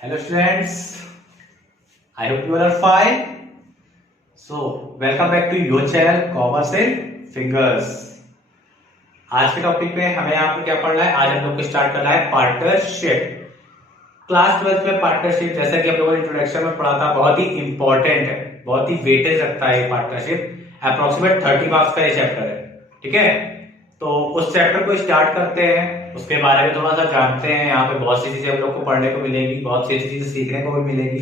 Hello students, I hope you all are fine. So welcome back to your channel Commerce in Fingers. आज के topic में हमें यहाँ पर क्या पढ़ना है? आज हम लोग को स्टार्ट करना है पार्टनरशिप। क्लास 12 में पार्टनरशिप, जैसा कि हम लोगों ने इंट्रोडक्शन में पढ़ा था, बहुत ही इंपॉर्टेंट है, बहुत ही वेटेज रखता है ये पार्टनरशिप। अप्रोक्सीमेट 30 मार्क्स का ये चैप्टर है, ठीक है। तो उस चैप्टर को स्टार्ट करते हैं, उसके बारे में थोड़ा सा जानते हैं। यहाँ पे बहुत सी चीजें हम लोग को पढ़ने को मिलेगी, बहुत सी चीजें सीखने को भी मिलेगी।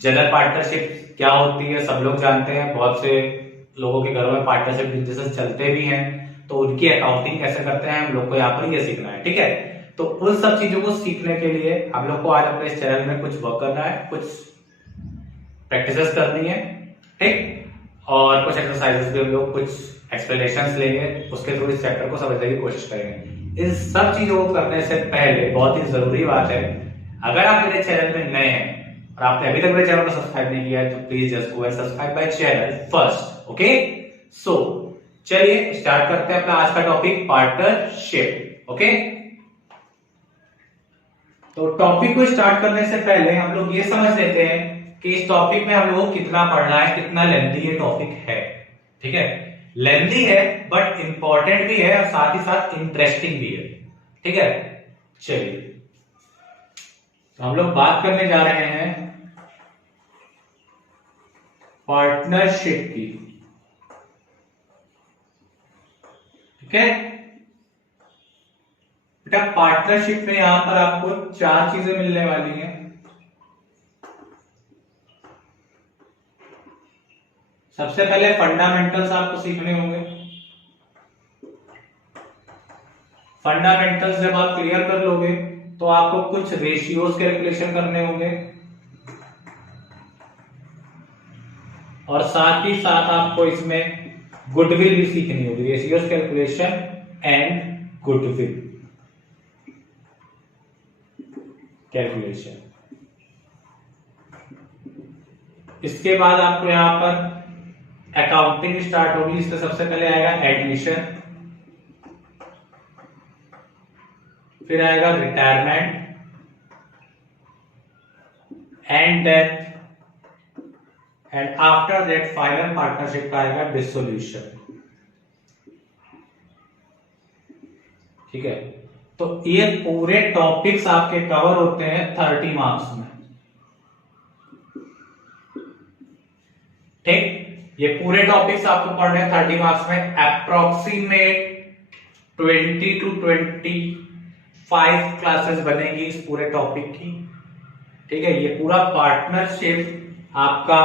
जनरल पार्टनरशिप क्या होती है सब लोग जानते हैं, बहुत से लोगों के घरों में पार्टनरशिप बिजनेस चलते भी हैं, तो उनकी अकाउंटिंग कैसे करते हैं हम लोग को यहाँ पर ये सीखना है, ठीक है। तो उन सब चीजों को सीखने के लिए हम लोग को आज अपने इस चैनल में कुछ वर्क करना है, कुछ प्रैक्टिसेस करनी है, ठीक, और कुछ एक्सरसाइजेस भी हम लोग कुछ एक्सप्लेनेशंस लेंगे, उसके थ्रू इस चैप्टर को समझने की कोशिश करेंगे। इन सब चीजों को करने से पहले बहुत ही जरूरी बात है, अगर आप मेरे चैनल में नए हैं और आपने अभी तक मेरे चैनल को सब्सक्राइब नहीं किया है तो please just go and subscribe my channel first, okay. So चलिए स्टार्ट करते हैं अपना आज का टॉपिक, पार्टनरशिप, ओके। तो टॉपिक को स्टार्ट करने से पहले हम लोग ये समझ लेते हैं कि इस टॉपिक में हम लोगों को कितना पढ़ना है, कितना लेंथी ये टॉपिक है, ठीक है। लेंथी है बट इंपॉर्टेंट भी है और साथ ही साथ इंटरेस्टिंग भी है, ठीक है। चलिए तो हम लोग बात करने जा रहे हैं पार्टनरशिप की, ठीक है बेटा। पार्टनरशिप में यहां पर आपको 4 चीजें मिलने वाली हैं। सबसे पहले फंडामेंटल्स आपको सीखने होंगे। फंडामेंटल्स जब आप क्लियर कर लोगे तो आपको कुछ रेशियोज कैलकुलेशन करने होंगे और साथ ही साथ आपको इसमें गुडविल भी सीखनी होगी, ratios calculation and goodwill calculation. इसके बाद आपको यहां पर अकाउंटिंग स्टार्ट होगी। इसमें सबसे पहले आएगा एडमिशन, फिर आएगा retirement and death, and after that final partnership का आएगा डिसोल्यूशन, ठीक है। तो ये पूरे टॉपिक्स आपके कवर होते हैं 30 मार्क्स में, ठीक। ये पूरे टॉपिक्स आपको पढ़ने हैं 30 मार्क्स में। अप्रोक्सीमेट 20 to 25 क्लासेस बनेगी इस पूरे टॉपिक की, ठीक है। ये पूरा पार्टनरशिप आपका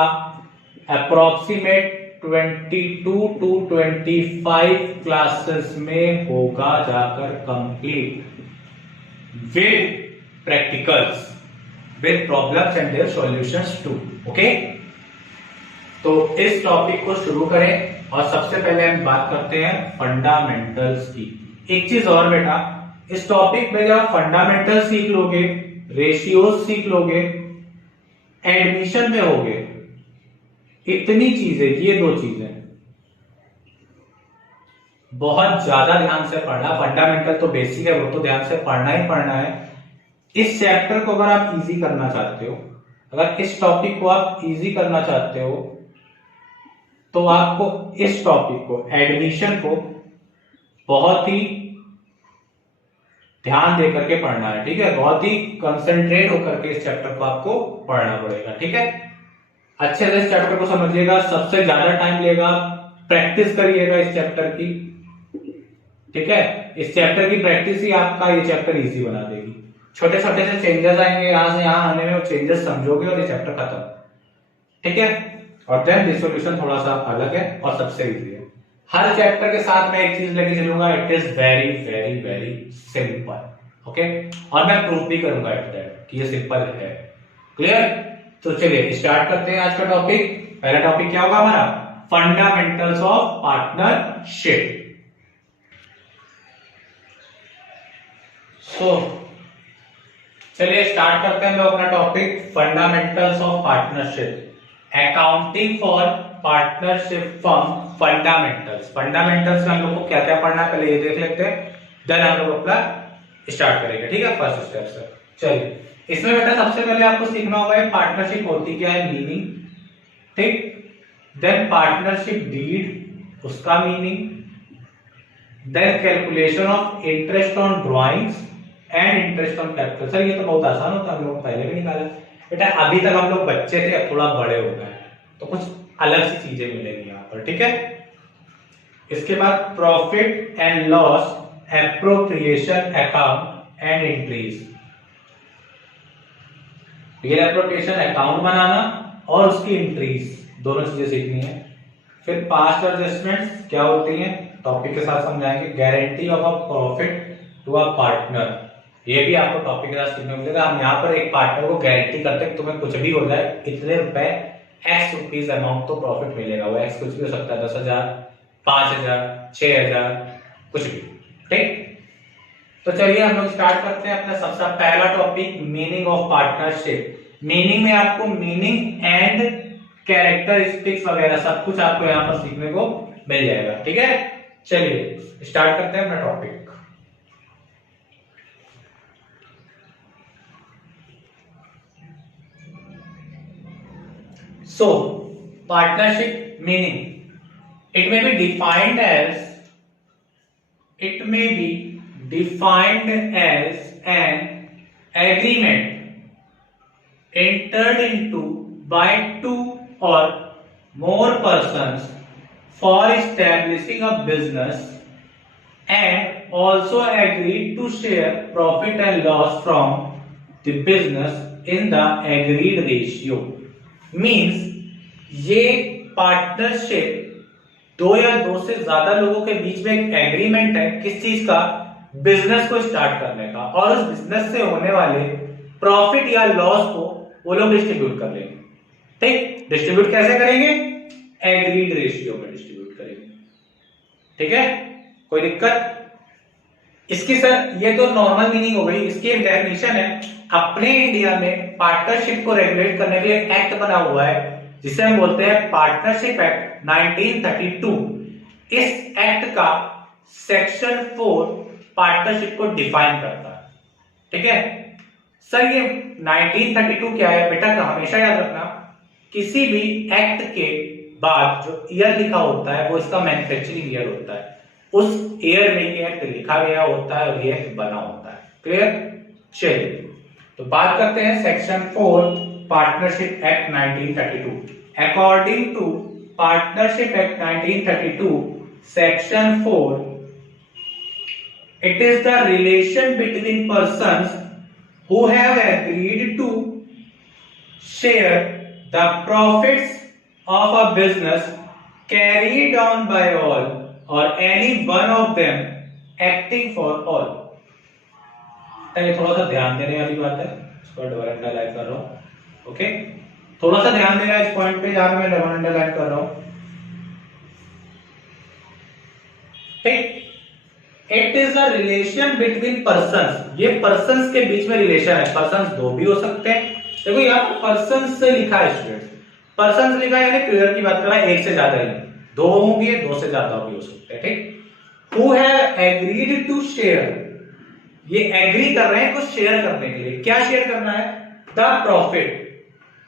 अप्रोक्सीमेट 22 to 25 क्लासेस में होगा जाकर complete, with practicals, with problems and their solutions too, okay. तो इस टॉपिक को शुरू करें और सबसे पहले हम बात करते हैं फंडामेंटल्स की। एक चीज और बेटा, इस टॉपिक में जब फंडामेंटल सीख लोगे, रेशियोज सीख लोगे, एडमिशन में होगे, इतनी चीजें, ये 2 चीजें बहुत ज्यादा ध्यान से पढ़ना। फंडामेंटल तो बेसिक है, वो तो ध्यान से पढ़ना ही पढ़ना है। इस चैप्टर को अगर आप इजी करना चाहते हो, अगर इस टॉपिक को आप इजी करना चाहते हो तो आपको इस टॉपिक को, एडमिशन को, बहुत ही ध्यान देकर के पढ़ना है, ठीक है। बहुत ही कंसंट्रेट होकर के इस चैप्टर को आपको पढ़ना पड़ेगा, ठीक है। अच्छे से इस चैप्टर को समझिएगा, सबसे ज्यादा टाइम लेगा, प्रैक्टिस करिएगा इस चैप्टर की, ठीक है। इस चैप्टर की प्रैक्टिस ही आपका ये चैप्टर इजी बना देगी। छोटे छोटे से चेंजेस आएंगे यहां से यहां आने में, वो चेंजेस समझोगे और ये चैप्टर खत्म, ठीक है। और देन डिसोल्यूशन थोड़ा सा अलग है और सबसे इजी है। हर चैप्टर के साथ मैं एक चीज लेके चलूंगा, it is very very very simple, okay. और मैं प्रूफ भी करूंगा एट दैट कि ये सिंपल है, क्लियर। तो चलिए स्टार्ट करते हैं आज का टॉपिक। पहला टॉपिक क्या होगा हमारा, फंडामेंटल्स ऑफ पार्टनरशिप। सो चलिए स्टार्ट करते हैं अपना topic, fundamentals of partnership, accounting for partnership firm fundamentals. Fundamentals में हम लोग को क्या क्या पढ़ना है पहले ये देख लेते हैं, देन हम लोग अपना स्टार्ट करेंगे, ठीक है, फर्स्ट स्टेप से। चलिए इसमें बेटा सबसे पहले आपको सीखना होगा पार्टनरशिप होती क्या है, मीनिंग, ठीक। देन पार्टनरशिप डीड, उसका meaning. Then calculation of interest on drawings and interest on capital. Sir ये तो बहुत आसान होता है, हम लोग पहले भी निकाला बेटा। अभी तक हम लोग बच्चे थे, अब थोड़ा बड़े हो गए तो कुछ अलग सी चीजें मिलेंगी यहाँ पर, ठीक है। इसके बाद profit and loss appropriation account and entries. Real appropriation account बनाना और उसकी एंट्रीज, दोनों चीजें सीखनी है। फिर पास्ट एडजस्टमेंट्स क्या होती हैं, टॉपिक के साथ समझाएंगे। Guarantee of a profit to a partner, ये भी आपको टॉपिक के साथ सीखने मिलेगा। हम यहाँ पर एक पार्टनर को गारंटी करते हैं कि तुम्हें कुछ भी हो जाए, इतने रुपए एक्स रुपीज अमाउंट तो प्रॉफिट मिलेगा। वो एक्स कुछ भी हो सकता है, 10,000, 5,000, 6,000, कुछ भी, ठीक। तो चलिए हम लोग स्टार्ट करते हैं अपना सबसे पहला topic, meaning of partnership. Meaning में आपको मीनिंग एंड कैरेक्टरिस्टिक्स वगैरह सब कुछ आपको यहाँ पर सीखने को मिल जाएगा, ठीक है। चलिए स्टार्ट करते हैं अपना topic. So, partnership meaning. It may be defined as an agreement entered into by two or more persons for establishing a business and also agreed to share profit and loss from the business in the agreed ratio. Means ये partnership दो या दो से ज्यादा लोगों के बीच में एक एग्रीमेंट है, किस चीज का, बिजनेस को स्टार्ट करने का, और उस बिजनेस से होने वाले प्रॉफिट या लॉस को वो लोग डिस्ट्रीब्यूट कर लेंगे, ठीक। डिस्ट्रीब्यूट कैसे करेंगे, एग्रीड रेशियो में डिस्ट्रीब्यूट करेंगे, ठीक है। कोई दिक्कत? इसकी सर ये तो नॉर्मल मीनिंग हो गई। इसकी एक डेफिनेशन है, अपने इंडिया में पार्टनरशिप को रेगुलेट करने के लिए एक्ट बना हुआ है जिसे हम बोलते हैं पार्टनरशिप एक्ट 1932। इस एक्ट का सेक्शन 4 पार्टनरशिप को डिफाइन करता है, ठीक है। सर ये 1932 क्या है बेटा, का हमेशा याद रखना, किसी भी एक्ट के बाद जो ईयर लिखा होता है वो इसका मैन्युफैक्चरिंग ईयर होता है। उस ईयर में ये एक्ट लिखा गया होता है और ये एक्ट बना होता है, क्लियर। चलिए तो बात करते हैं section 4 partnership act 1932। According to partnership act 1932 section 4, it is the relation between persons who have agreed to share the profits of a business carried on by all or any one of them acting for all. ये थोड़ा सा ध्यान देने वाली बात है, इसको double underline कर रहा हूं, ओके। थोड़ा सा ध्यान देना इस पॉइंट पे जहां मैं डबल अंडरलाइन कर रहा हूं, ठीक। It is a relation between persons, ये पर्सन्स के बीच में रिलेशन है। पर्सन्स दो भी हो सकते हैं, देखो यहाँ पर पर्सन्स से लिखा है स्टूडेंट्स, पर्सन्स लिखा है यानी प्लूरल की बात कर रहा है, एक से ज्यादा ही, दो होंगे, दो से ज्यादा भी हो सकते हैं, ठीक। Who have agreed to share, ये एग्री कर रहे हैं कुछ शेयर करने के लिए। क्या शेयर करना है, द प्रॉफिट,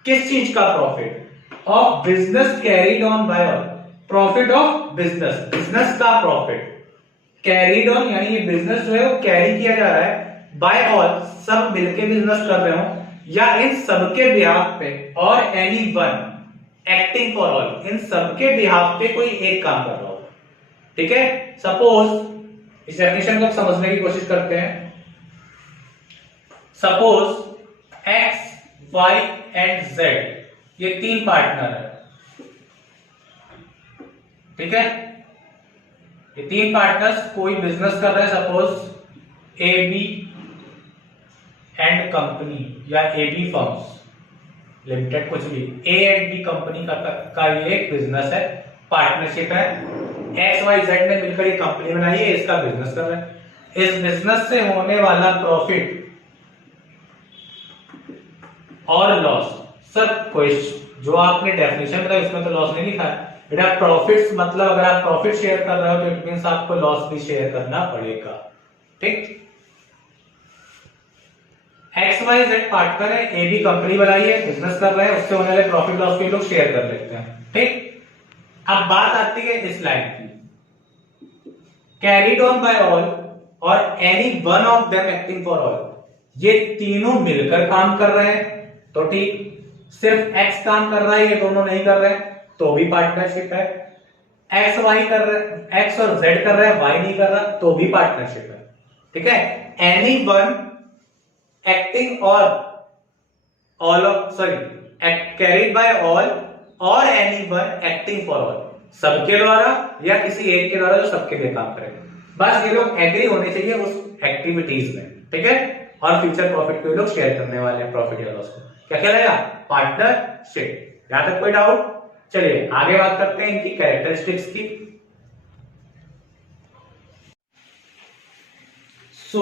किस चीज का profit, of business carried on by all, profit of business, business का प्रॉफिट कैरीड ऑन, यानी ये बिजनेस जो है वो कैरी किया जा रहा है बाय ऑल, सब मिलके बिजनेस कर रहे हो या इन सबके बिहाफ पे, or any one acting for all, इन सबके बिहाफ पे कोई एक काम कर रहा हो, ठीक है। सपोज इस डेफिनेशन को समझने की कोशिश करते हैं। Suppose X, Y and Z, ये तीन पार्टनर है, ठीक है। ये तीन पार्टनर्स कोई बिजनेस कर रहे हैं, suppose A B and company या ए बी फर्म्स लिमिटेड, कुछ भी, ए एंड बी कंपनी का ये एक बिजनेस है, पार्टनरशिप है। एक्स वाई जेड ने मिलकर ये कंपनी बनाई है, इसका बिजनेस कर रहे हैं। इस बिजनेस से होने वाला प्रॉफिट और लॉस, सर क्वेश्चन जो आपने डेफिनेशन बताई उसमें तो लॉस नहीं लिखा है बेटा। प्रॉफिट्स मतलब अगर आप प्रॉफिट शेयर कर रहे हो तो इट मींस आपको लॉस भी शेयर करना पड़ेगा, ठीक। एक्स वाई जेड पार्टनर है, ए बी कंपनी बनाई है, बिजनेस कर रहे हैं, उससे होने वाले प्रॉफिट लॉस को ये लोग शेयर कर लेते हैं। ठीक, अब बात आती है इस लाइन की, carried on by all or any one of them acting for all, ये तीनों मिलकर काम कर रहे हैं तो ठीक, सिर्फ एक्स काम कर रहा है, ये दोनों नहीं कर रहे हैं तो भी पार्टनरशिप है, एक्स वाई कर रहे, एक्स और जेड कर रहे हैं, वाई नहीं कर रहा तो भी पार्टनरशिप है। ठीक है, any one acting all of sorry carried by all or any one acting for all, सबके द्वारा या किसी एक के द्वारा जो सबके लिए काम करे, बस ये लोग एग्री होने चाहिए उस एक्टिविटीज में। ठीक है, और फ्यूचर प्रॉफिट को ये लोग शेयर करने वाले हैं, प्रॉफिट या लॉस को, क्या कहलाएगा? पार्टनरशिप। यहां तक कोई डाउट? चलिए आगे बात करते हैं इनकी कैरेक्टरिस्टिक्स की। So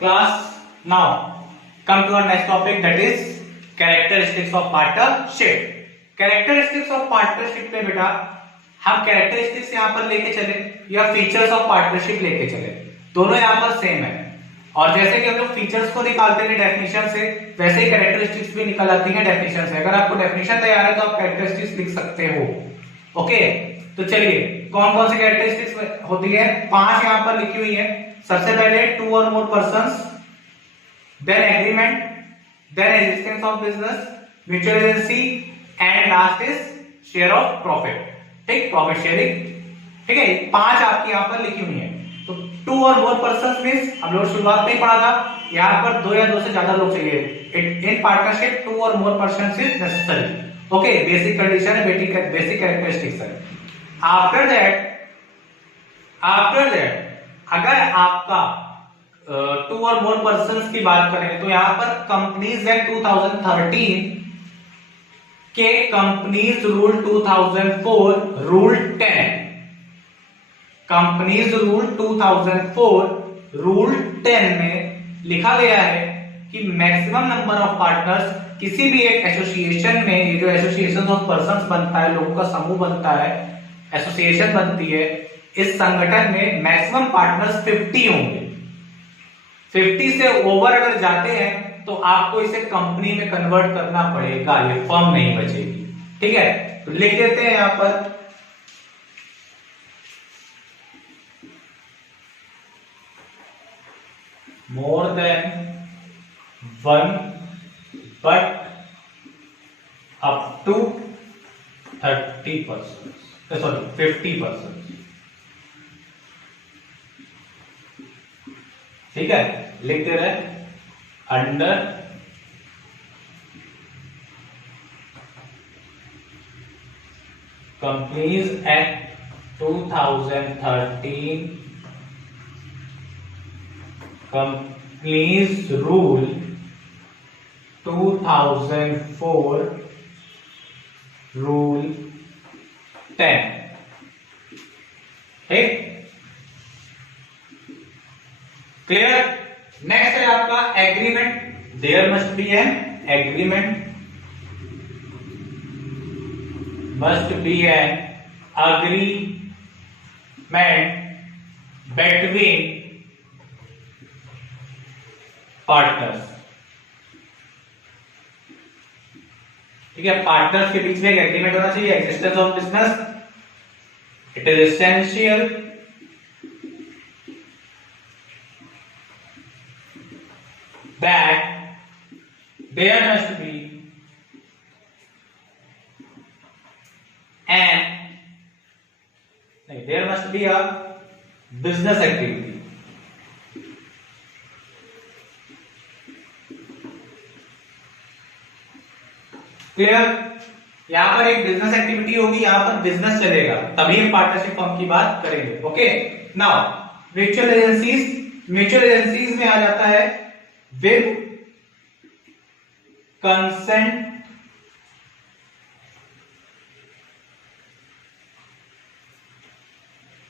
class now come to our next topic, that is characteristics of partnership. Characteristics of partnership में बेटा हम कैरेक्टरिस्टिक्स यहां पर लेके चले या फीचर्स ऑफ पार्टनरशिप लेके चले, दोनों यहां पर सेम है। और जैसे कि हम लोग फीचर्स को निकालते हैं डेफिनेशन से, वैसे ही कैरेक्टरिस्टिक्स भी निकल आती है डेफिनेशन से। अगर आपको डेफिनेशन तैयार है तो आप कैरेक्टरिस्टिक्स लिख सकते हो। ओके, तो चलिए कौन कौन सी कैरेक्टरिस्टिक्स होती है, 5 यहां पर लिखी हुई है। सबसे पहले 2 or more persons, then agreement, then existence of business, mutual agency and last is share of profit. ठीक, प्रॉफिट शेयरिंग। ठीक है, 5 आपकी यहां पर लिखी हुई है। तो 2 और मोर पर्संस मींस हम लोग शुरुआत में ही पढ़ा था, यहां पर 2 या 2 से ज्यादा लोग चाहिए। इन partnership 2 or more persons is necessary. Okay, basic condition है, बेसिक कैरेक्टरिस्टिक्स है। आफ्टर दैट अगर आपका 2 और मोर पर्संस की बात करें तो यहां पर कंपनीज एक्ट 2013 के companies rule 2004 rule 10, companies rule 2004 rule 10 में लिखा गया है कि मैक्सिमम नंबर ऑफ पार्टनर्स किसी भी एक एसोसिएशन में, ये जो एसोसिएशन ऑफ पर्संस बनता है, लोगों का समूह बनता है, एसोसिएशन बनती है, इस संगठन में मैक्सिमम पार्टनर्स 50 होंगे। 50 से ओवर अगर जाते हैं तो आपको इसे कंपनी में कन्वर्ट करना पड़ेगा, ये फर्म नहीं बचेगी। ठीक है, तो लिख देते हैं यहां पर more than 1 but up to 30%, sorry 50%। ठीक है, लिखते रहे under companies act 2013, companies rule 2004 rule 10। ठीक, क्लियर। नेक्स्ट है आपका agreement. There must be an agreement, must be an agreement between partners. ठीक है, पार्टनर्स के बीच में एक एग्रीमेंट होना चाहिए। Existence of business, it is essential that there must be there must be a business activity. Clear, यहां पर एक बिजनेस एक्टिविटी होगी, यहां पर बिजनेस चलेगा, तभी हम पार्टनरशिप फॉर्म की बात करेंगे। ओके, नाउ म्यूचुअल एजेंसीज में आ जाता है with consent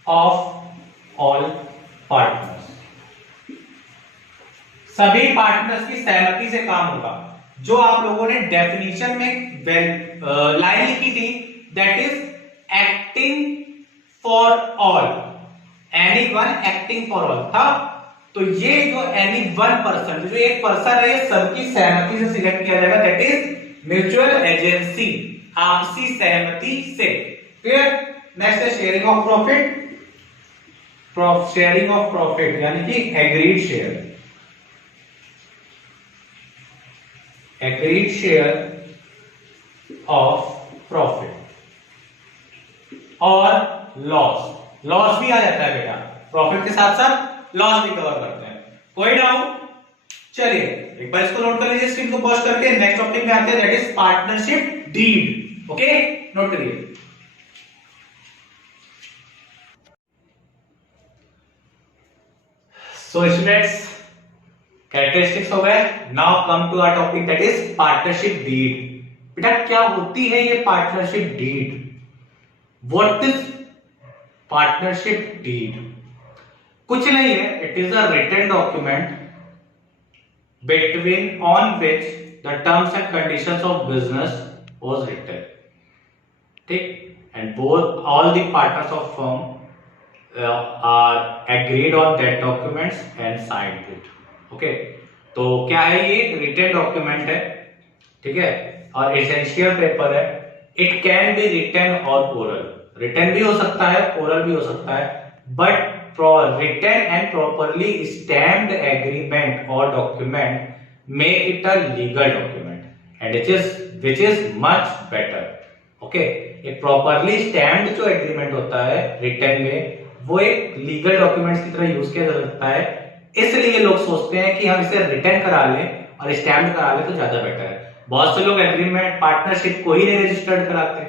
of all partners, सभी पार्टनर्स की सहमति से काम होगा। जो आप लोगों ने डेफिनेशन में लाइन लिखी थी, that is acting for all, anyone acting for all था। तो ये जो एनी वन पर्सन, जो एक पर्सन है, ये सबकी सहमति से सिलेक्ट किया जाएगा, दैट इज म्यूचुअल एजेंसी, आपसी सहमति से। क्लियर। नेक्स्ट है sharing of profit. Sharing of profit यानी कि agreed share, agreed share of profit और लॉस। लॉस भी आ जाता है बेटा, प्रॉफिट के साथ साथ लॉस भी कवर करते हैं। कोई डाउट? चलिए एक बार इसको नोट कर लीजिए स्क्रीन को पॉज करके। नेक्स्ट टॉपिक में आते हैं, that is partnership deed. Okay, note करिए। सो स्टूडेंट्स, कैरेक्टरिस्टिक्स हो गए। Now come to our topic, that is partnership deed. बेटा क्या होती है ये partnership deed? What is partnership deed? कुछ नहीं है, it is a written document between on which the terms and conditions of business was written. ठीक, and both all the partners of firm are agreed on that documents and signed it. Okay, तो क्या है ये? Written document है, ठीक है, और essential paper है। इट कैन बी रिटन और ओरल, रिटन भी हो सकता है, ओरल भी हो सकता है, but written and properly stamped agreement or document make it a legal document and which is much better. Okay, एक properly stamped जो agreement होता है written में, वो एक legal documents की तरह यूज किया जा सकता है। इसलिए लोग सोचते हैं कि हम इसे रिटर्न करा लें और स्टैम्प करा लें तो ज्यादा बेटर है। बहुत से लोग एग्रीमेंट पार्टनरशिप को ही नहीं रजिस्टर्ड कराते,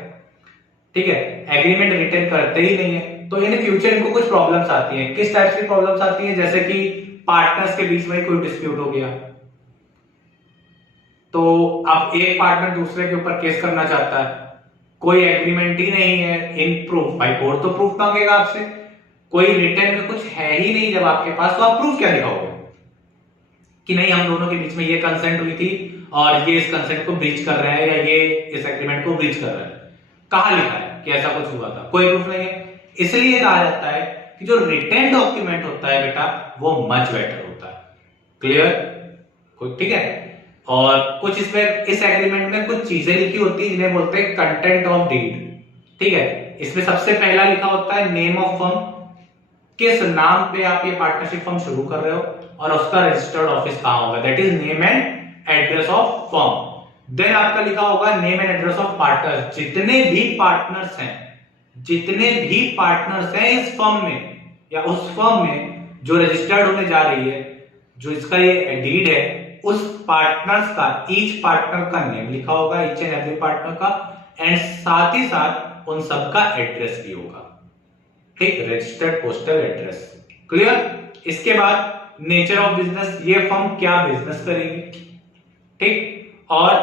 ठीक है, एग्रीमेंट रिटर्न करते ही नहीं है। तो इन फ्यूचर इनको कुछ प्रॉब्लम्स आती हैं। किस टाइप की प्रॉब्लम्स आती हैं? जैसे कि पार्टनर्स के बीच में कोई डिस्प्यूट हो गया, तो अब एक पार्टनर दूसरे के ऊपर केस करना चाहता है, कोई एग्रीमेंट ही नहीं है इन प्रूफ। भाई कोर्ट तो प्रूफ मांगेगा आपसे, कोई रिटर्न में कुछ है ही नहीं जब आपके पास, तो आप प्रूफ क्या दिखाओगे कि नहीं हम दोनों के बीच में ये कंसेंट हुई थी और ये इस कंसेंट को ब्रीच कर रहे हैं या ये इस एग्रीमेंट को ब्रीच कर रहे हैं? कहां लिखा है कि ऐसा कुछ हुआ था? कोई प्रूफ नहीं है। इसलिए कहा जाता है कि जो रिटन डॉक्यूमेंट होता है बेटा वो मच बेटर होता है। क्लियर? ठीक है। और कुछ इसमें इस एग्रीमेंट में कुछ चीजें लिखी होती है जिन्हें बोलते हैं कंटेंट ऑफ डीड। ठीक है, इसमें सबसे पहला लिखा होता है नेम ऑफ फर्म, किस नाम पे आप ये पार्टनरशिप फर्म शुरू कर रहे हो और उसका रजिस्टर्ड ऑफिस कहां होगा, that is name and address of firm. Then आपका लिखा होगा name and address of partners, जितने भी पार्टनर्स हैं, जितने भी पार्टनर्स हैं इस फर्म में या उस फर्म में जो रजिस्टर्ड होने जा रही है, जो इसका ये डीड है, उस पार्टनर्स का, ईच पार्टनर का नेम लिखा होगा, ईच एंड एवरी पार्टनर का, एंड साथ ही साथ उन सबका एड्रेस भी होगा। ठीक, रजिस्टर्ड पोस्टल एड्रेस। क्लियर? इसके बाद नेचर ऑफ बिजनेस, ये फर्म क्या बिजनेस करेगी, ठीक, और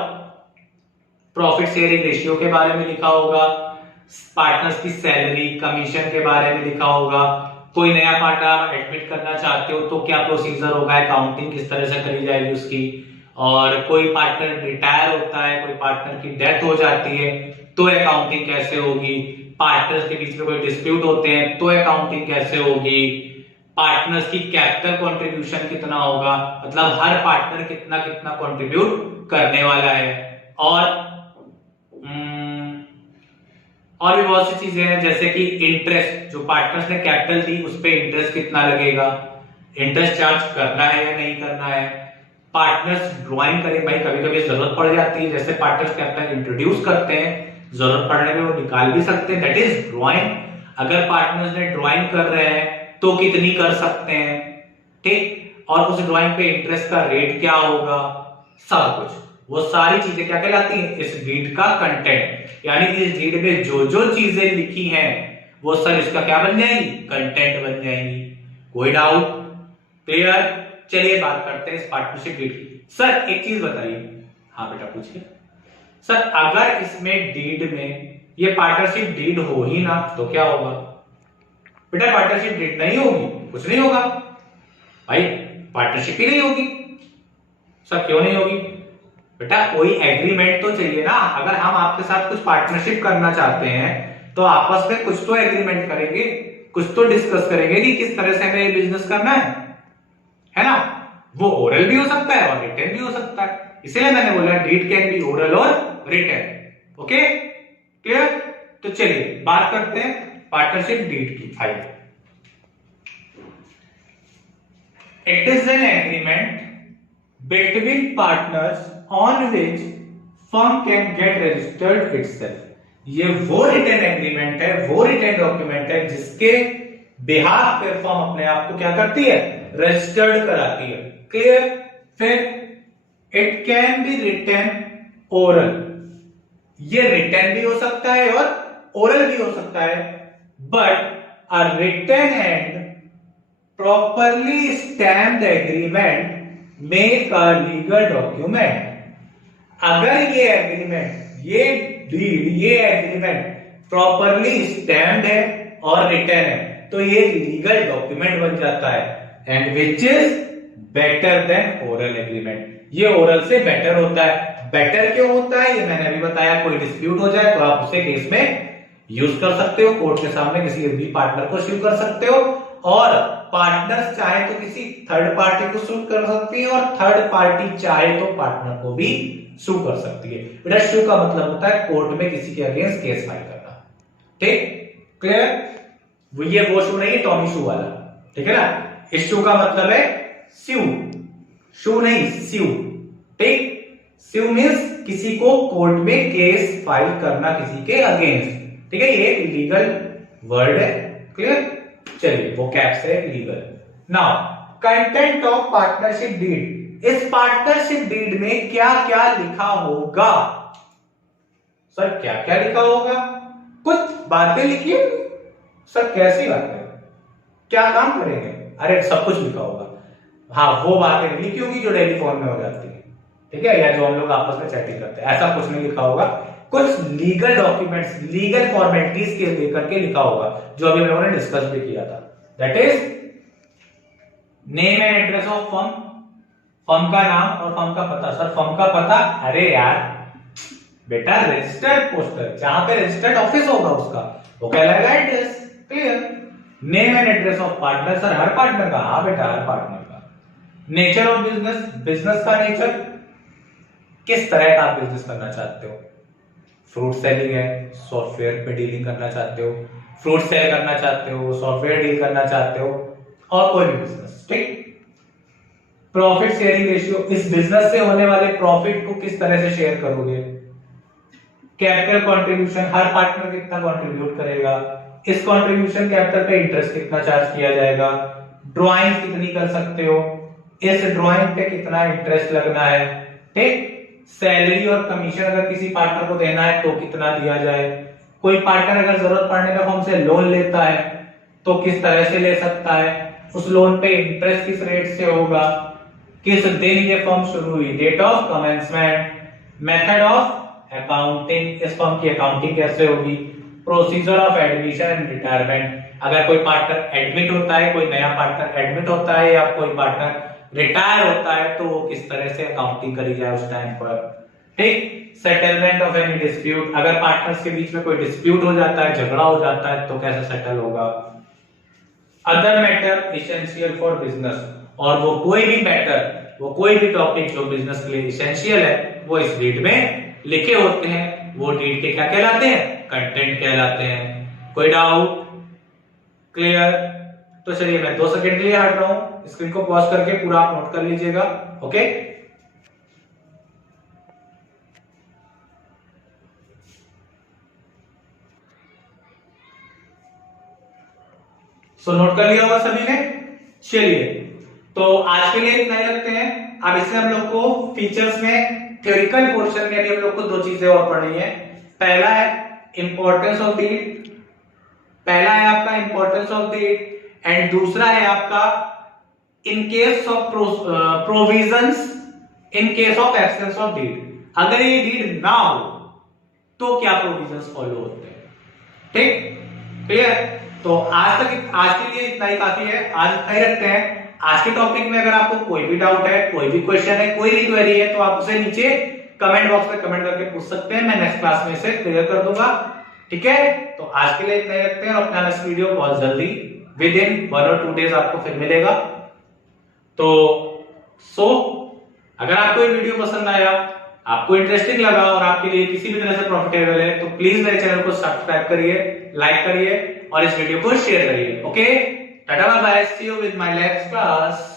प्रॉफिट शेयरिंग रेशियो के बारे में लिखा होगा, पार्टनर्स की सैलरी, कमीशन के बारे में लिखा होगा, कोई नया पार्टनर एडमिट करना चाहते हो तो क्या प्रोसीजर होगा, अकाउंटिंग किस तरह से करी जाएगी उसकी, और कोई पार्टनर रिटायर होता है, कोई पार्टनर की डेथ हो जाती है तो अकाउंटिंग कैसे होगी, पार्टनर्स के बीच में कोई डिस्प्यूट होते हैं तो अकाउंटिंग कैसे होगी, पार्टनर्स की कैपिटल कंट्रीब्यूशन कितना होगा, मतलब हर पार्टनर कितना कितना कंट्रीब्यूट करने वाला है, और भी बहुत सी चीजें हैं जैसे कि इंटरेस्ट, जो पार्टनर्स ने कैपिटल दी उस पे इंटरेस्ट कितना लगेगा, इंटरेस्ट चार्ज करना है या नहीं करना है, पार्टनर्स ड्राइंग करें, भाई कभी कभी जरूरत पड़ जाती है, जैसे पार्टनर्स कैपिटल इंट्रोड्यूस करते हैं, जरूरत पड़ने में वो निकाल भी सकते हैं, दैट इज ड्राइंग। अगर पार्टनर्स ने ड्राइंग कर रहे हैं तो कितनी कर सकते हैं, ठीक, और उस ड्राइंग पे इंटरेस्ट का रेट क्या होगा, सब कुछ, वो सारी चीजें क्या कहलाती हैं, इस डीड का कंटेंट। यानी कि इस डीड में जो जो चीजें लिखी हैं वो सब इसका क्या बन जाएंगी, कंटेंट बन जाएंगी। कोई डाउट? क्लियर? चलिए बात करते हैं इस पार्टनरशिप डीड की। सर एक चीज बताइए। हाँ बेटा पूछिए। सर अगर इसमें डीड में ये पार्टनरशिप डीड हो ही ना तो क्या होगा? बेटा पार्टनरशिप डीड नहीं होगी, कुछ नहीं होगा भाई, पार्टनरशिप ही नहीं होगी। सर क्यों नहीं होगी? बेटा कोई एग्रीमेंट तो चाहिए ना। अगर हम आपके साथ कुछ पार्टनरशिप करना चाहते हैं तो आपस में कुछ तो एग्रीमेंट करेंगे, कुछ तो डिस्कस करेंगे कि किस तरह से हमें ये बिजनेस करना है। है ना, वो ओरल भी हो सकता है और रिटन भी हो सकता है, इसलिए मैंने बोला डीड कैन बी ओरल और रिटन। Okay clear. तो चलिए बात करते हैं पार्टनरशिप डीड की। आइए, it is an agreement between partners on which firm can get registered itself. ये वो रिटन एग्रीमेंट है, वो रिटन डॉक्यूमेंट है जिसके बिहाफ पे फर्म अपने आप को क्या करती है, रजिस्टर्ड कराती है। क्लियर। फिर it can be written oral, ये रिटन भी हो सकता है और ओरल भी हो सकता है, but a written and properly stamped agreement make a legal document. अगर ये एग्रीमेंट, ये डीड, ये एग्रीमेंट प्रॉपरली स्टैम्प्ड है और रिटन है तो ये लीगल डॉक्यूमेंट बन जाता है, and which is better than oral agreement. ये ओरल से बेटर होता है। बेटर क्यों होता है ये मैंने अभी बताया। कोई डिस्प्यूट हो जाए तो आप उसे केस में यूज कर सकते हो, कोर्ट के सामने किसी भी पार्टनर को सू कर सकते हो, और पार्टनर चाहे तो किसी थर्ड पार्टी को सू कर सकती है, और थर्ड पार्टी चाहे तो पार्टनर को भी सू कर सकती है। बेटा सू का मतलब होता है कोर्ट में किसी के अगेंस्ट केस फाइल करना। ठीक, क्लियर। ये वो शू नहीं है टॉमी शू वाला, ठीक है ना। इस शू का मतलब है स्यू, शू नहीं स्यू। ठीक, स्यू मींस किसी को कोर्ट में केस फाइल करना किसी के अगेंस्ट। ठीक है, ये लीगल वर्ड है। क्लियर। चलिए वो कैप्स है legal. Now content of partnership deed. इस पार्टनरशिप डीड में क्या क्या लिखा होगा? सर क्या क्या लिखा होगा? कुछ बातें लिखी होगी। सर कैसी बातें, क्या काम करेंगे? अरे सब कुछ लिखा होगा। हाँ, वो बातें नहीं लिखी होगी जो डेली फोन में हो जाती है, ठीक है, या जो हम लोग आपस में चैटिंग करते हैं, ऐसा कुछ नहीं लिखा होगा। कुछ लीगल डॉक्यूमेंट्स, लीगल फॉर्मेलिटीज के लेकर के लिखा होगा जो अभी हम लोगों ने डिस्कस भी किया था। That is name and address of firm, firm का नाम और फर्म का पता। सर फर्म का पता, अरे यार बेटा रजिस्टर्ड पोस्टर, जहां पे रजिस्टर्ड ऑफिस होगा उसका वो कहलाएगा address. Clear. Name and address of partner, sir her partner का? हाँ बेटा हर पार्टनर का। नेचर ऑफ बिजनेस, बिजनेस का नेचर, किस तरह का आप बिजनेस करना चाहते हो? फ्रूट सेलिंग है, सॉफ्टवेयर पे डीलिंग करना चाहते हो, फ्रूट सेल करना चाहते हो, सॉफ्टवेयर डील करना चाहते हो, और कोई भी बिजनेस। ठीक। प्रॉफिट शेयरिंग रेशियो, इस बिजनेस से होने वाले प्रॉफिट को किस तरह से शेयर करोगे? कैपिटल कंट्रीब्यूशन, हर पार्टनर कितना कंट्रीब्यूट करेगा, इस कंट्रीब्यूशन कैपिटल पे इंटरेस्ट कितना चार्ज किया जाएगा, ड्राइंग कितनी कर सकते हो, इस ड्राइंग पे कितना इंटरेस्ट लगना है। ठीक। सैलरी और कमीशन अगर किसी पार्टनर को देना है तो कितना दिया जाए, कोई पार्टनर अगर जरूरत पड़ने पे फर्म से लोन लेता है तो किस तरह से ले सकता है, उस लोन पे इंटरेस्ट किस रेट से होगा, किस दिन ये फर्म शुरू हुई, date of commencement, method of accounting, इस फर्म की अकाउंटिंग कैसे होगी, procedure of admission and retirement, अगर कोई पार्टनर एडमिट होता है, कोई नया पार्टनर एडमिट होता है या कोई पार्टनर रिटायर होता है तो वो किस तरह से अकाउंटिंग करी जाए उस टाइम पर। ठीक। सेटलमेंट ऑफ एनी डिस्प्यूट, अगर पार्टनर्स के बीच में कोई डिस्प्यूट हो जाता है, झगड़ा हो जाता है तो कैसे सेटल होगा। Other matter essential for business, और वो कोई भी मैटर, वो कोई भी टॉपिक जो बिजनेस के लिए एसेंशियल है वो इस डीड में लिखे होते हैं। वो डीड के क्या कहलाते हैं? कंटेंट कहलाते हैं। कोई डाउट? क्लियर। तो चलिए मैं 2 सेकंड के लिए हट रहा हूं, स्क्रीन को पॉज करके पूरा आप नोट कर लीजिएगा। ओके, सो नोट कर लिया होगा सभी ने। चलिए तो आज के लिए इतना ही रखते हैं। अब इसमें हम लोग को फीचर्स में थ्योरिकल पोर्शन में अभी हम लोग को 2 चीजें और पढ़नी है। पहला है इंपॉर्टेंस ऑफ डीड, पहला है आपका इंपॉर्टेंस ऑफ डीड, एंड दूसरा है आपका in case of provisions in case of absence of deed. अगर ये डीड ना हो तो क्या प्रोविजंस फॉलो होते हैं। ठीक, क्लियर। तो आज के लिए इतना ही काफी है, आज इतना ही रखते हैं। आज के टॉपिक में अगर आपको कोई भी डाउट है, कोई भी क्वेश्चन है, कोई भी क्वेरी है तो आप उसे नीचे कमेंट बॉक्स में कमेंट करके पूछ सकते हैं, मैं नेक्स्ट क्लास में इसे क्लियर कर दूंगा। ठीक है, तो आज के लिए इतना ही रखते हैं और अपना नेक्स्ट वीडियो बहुत जल्दी विद इन 1 और 2 डेज आपको फिर मिलेगा। तो अगर आपको ये वीडियो पसंद आया, आपको इंटरेस्टिंग लगा और आपके लिए किसी भी तरह से प्रॉफिटेबल है, तो प्लीज मेरे चैनल को सब्सक्राइब करिए, लाइक करिए और इस वीडियो को शेयर करिए। Okay, tata bye bye, see you with my next class.